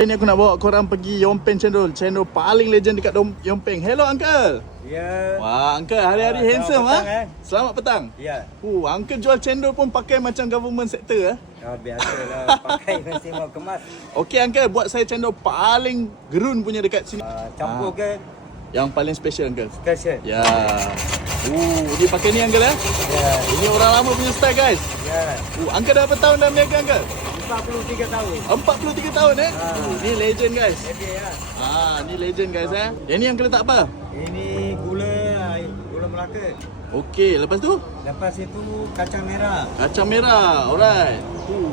Ini aku nak bawa korang pergi Yompeng Cendol. Cendol paling legend dekat Yompeng. Hello Uncle. Ya. Wah Uncle hari-hari handsome petang, Selamat petang. Ya. Uncle jual cendol pun pakai macam government sector Biasalah pakai mesti mau kemas. Okey Uncle, buat saya cendol paling gerun punya dekat sini. Campur ke? Yang paling special Uncle. Special. Ya. Dia pakai ni Uncle ya? Ya. Ini orang lama punya style guys. Ya. Uncle dah berapa tahun dah berniaga Uncle? 43 tahun. 43 tahun ni legend guys. Jadi ya. Ni legend guys Yang ni Uncle letak apa? Ini gula Melaka. Okey, lepas tu? Lepas itu kacang merah. Kacang merah, alright.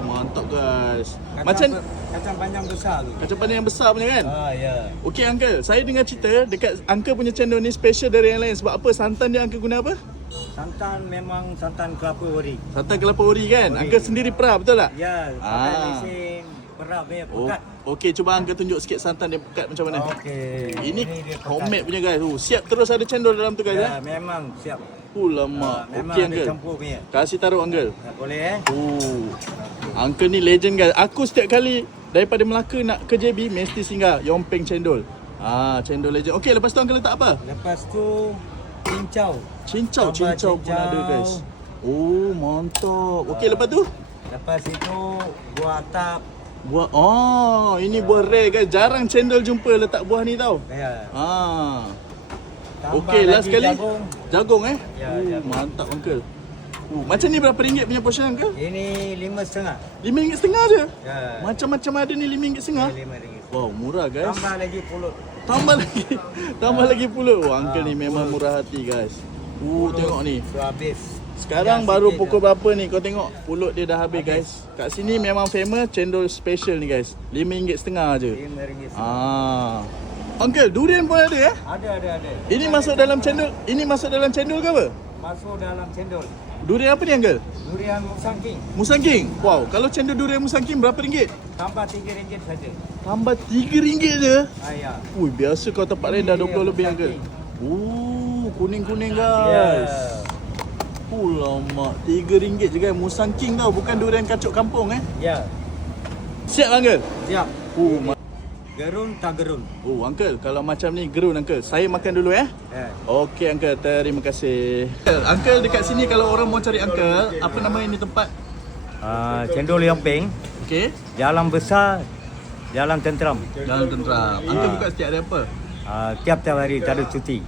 Mantap guys. Kacang panjang besar tu. Kacang panjang yang besar punya kan? Ya. Okey Uncle, saya dengar cerita dekat Uncle punya cendol ni special dari yang lain. Sebab apa? Santan dia Uncle guna apa? Santan memang santan kelapa ori. Santan kelapa ori kan? Ori. Uncle sendiri perah, betul tak? Ya, pakai mesin perah punya pekat. Okey, cuba Uncle tunjuk sikit santan dia pekat macam mana. Okey. Ini dia pekat. homemade punya guys. Siap terus ada cendol dalam tu guys Ya, memang siap. Lama. Memang Okey ada Uncle. campur punya. Kasih taruh Uncle. Boleh Uncle ni legend guys. Aku setiap kali daripada Melaka nak ke JB mesti singgah Yompeng Cendol. Cendol legend. Okey, lepas tu Uncle letak apa? Lepas tu cincau. Cincau pun ada guys. Mantap. Okey, lepas tu? Lepas itu buah atap. Ini buah rare guys. Jarang cendol jumpa letak buah ni tau. Ya. Okey, last sekali jagung Ya, jagung. mantap Uncle. Macam ni berapa ringgit punya portion Uncle? Ini RM5.5. RM5.5 je? Ya. Macam-macam ada ni RM5.5? RM5. Wow, murah guys. Tambah lagi pulut. Tambah lagi pulut. Uncle ni memang murah hati guys. Tengok ni. So habis. Sekarang baru pukul berapa ni? Kau tengok pulut dia dah habis guys. Kat sini memang famous cendol special ni guys. RM5.5 je. RM5. Uncle, durian pun ada Ada. Ini masuk dalam cendol. Ini masuk dalam cendol ke apa? Masuk dalam cendol. Durian apa ni Uncle? Durian Musang King. Musang King. Wow, kalau cendol durian Musang King berapa ringgit? Tambah RM3 saja. Tambah RM3 je. Ya. Biasa kau tempat lain dah 20 lebih Uncle. Kuning-kuning guys. Lama. RM3 je kan. Musang King tau, bukan durian kacuk kampung Ya. Siap Uncle? Siap. Gerun tak gerun? Uncle, kalau macam ni gerun Uncle. Saya makan dulu Okey Uncle, terima kasih. Uncle dekat sini kalau orang mau cari Uncle, apa nama ini tempat? Cendol Yompeng. Okey. Jalan besar, Jalan Tenteram. Jalan Tenteram. Uncle buka setiap hari apa? Tiap-tiap hari tak ada cuti.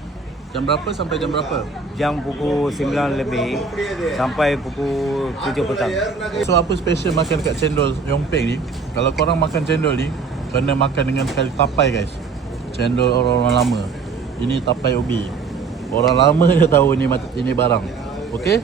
Jam berapa sampai jam berapa? Jam pukul 9 lebih sampai pukul 7 petang. So apa special makan kat cendol Yompeng ni? Kalau korang makan cendol ni, kena makan dengan sekali tapai guys. Cendol orang-orang lama. Ini tapai ubi. Orang lama dia tahu ini barang. Okey?